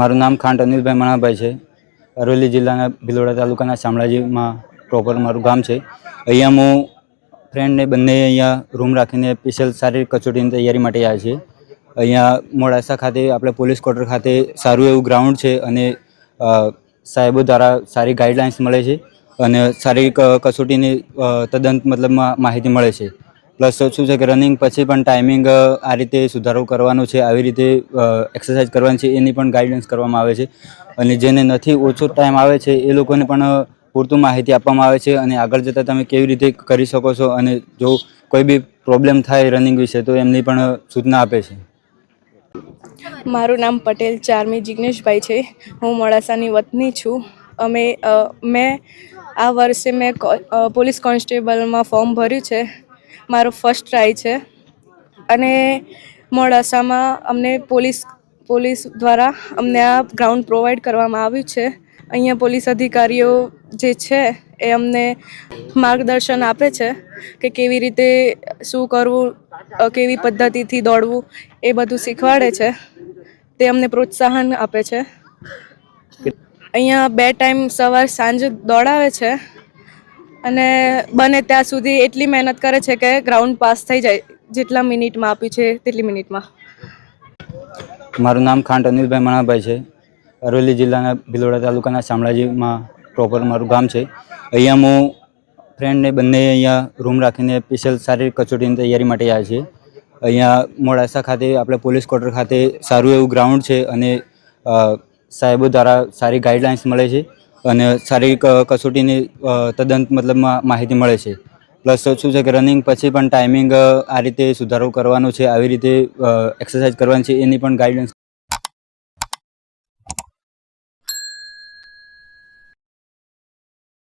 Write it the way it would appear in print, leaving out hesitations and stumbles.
મારું નામ ખાંટ અનિલભાઈ મણાભાઈ છે. અરવલ્લી જિલ્લાના ભિલોડા તાલુકાના શામળાજીમાં પ્રોપર મારું ગામ છે. અહીંયા હું ફ્રેન્ડને બંને અહીંયા રૂમ રાખીને સ્પેશિયલ શારીરિક કસોટીની તૈયારી માટે આવ્યા છીએ. અહીંયા મોડાસા ખાતે આપણે પોલીસ ક્વાર્ટર ખાતે સારું એવું ગ્રાઉન્ડ છે અને સાહેબો દ્વારા સારી ગાઈડલાઇન્સ મળે છે અને શારીરિક કસોટીની તદ્દન મતલબમાં માહિતી મળે છે. પ્લસ શું છે કે રનિંગ પછી પણ ટાઈમિંગ આ રીતે સુધારો કરવાનો છે, આવી રીતે એક્સરસાઇઝ કરવાની છે એની પણ ગાઈડન્સ કરવામાં આવે છે. અને જેને નથી ઓછો ટાઈમ આવે છે એ લોકોને પણ પૂરતું માહિતી આપવામાં આવે છે અને આગળ જતાં તમે કેવી રીતે કરી શકો છો અને જો કોઈ બી પ્રોબ્લેમ થાય રનિંગ વિશે તો એમની પણ સૂચના આપે છે. મારું નામ પટેલ ચારમી જિગ્નેશભાઈ છે. હું મોડાસાની વતની છું. મેં આ વર્ષે પોલીસ કોન્સ્ટેબલમાં ફોર્મ ભર્યું છે. મારો ફર્સ્ટ ટ્રાય છે અને મોડાસામાં અમને પોલીસ દ્વારા અમને આ ગ્રાઉન્ડ પ્રોવાઈડ કરવામાં આવ્યું છે. અહીંયા પોલીસ અધિકારીઓ જે છે એ અમને માર્ગદર્શન આપે છે કે કેવી રીતે શું કરવું, કેવી પદ્ધતિથી દોડવું, એ બધું શીખવાડે છે. તે અમને પ્રોત્સાહન આપે છે. અહીંયા 2 ટાઈમ સવાર સાંજ દોડાવે છે અને બને ત્યાં સુધી એટલી મહેનત કરે છે કે ગ્રાઉન્ડ પાસ થઈ જાય, જેટલા મિનિટમાં આપ્યું છે તેટલી મિનિટમાં. મારું નામ ખાંટ અનિલભાઈ મણાભાઈ છે. અરવલ્લી જિલ્લાના ભિલોડા તાલુકાના શામળાજીમાં પ્રોપર મારું ગામ છે. અહીંયા હું ફ્રેન્ડને બંને અહીંયા રૂમ રાખીને સ્પેશિયલ શારીરિક કસોટીની તૈયારી માટે આવ્યા છીએ. અહીંયા મોડાસા ખાતે આપણે પોલીસ ક્વાર્ટર ખાતે સારું એવું ગ્રાઉન્ડ છે અને સાહેબો દ્વારા સારી ગાઈડલાઇન્સ મળે છે અને શારીરિક કસોટીની તદ્દન મતલબમાં માહિતી મળે છે. પ્લસ શું છે કે રનિંગ પછી પણ ટાઈમિંગ આ રીતે સુધારો કરવાનો છે, આવી રીતે એક્સરસાઇઝ કરવાની છે એની પણ ગાઈડન્સ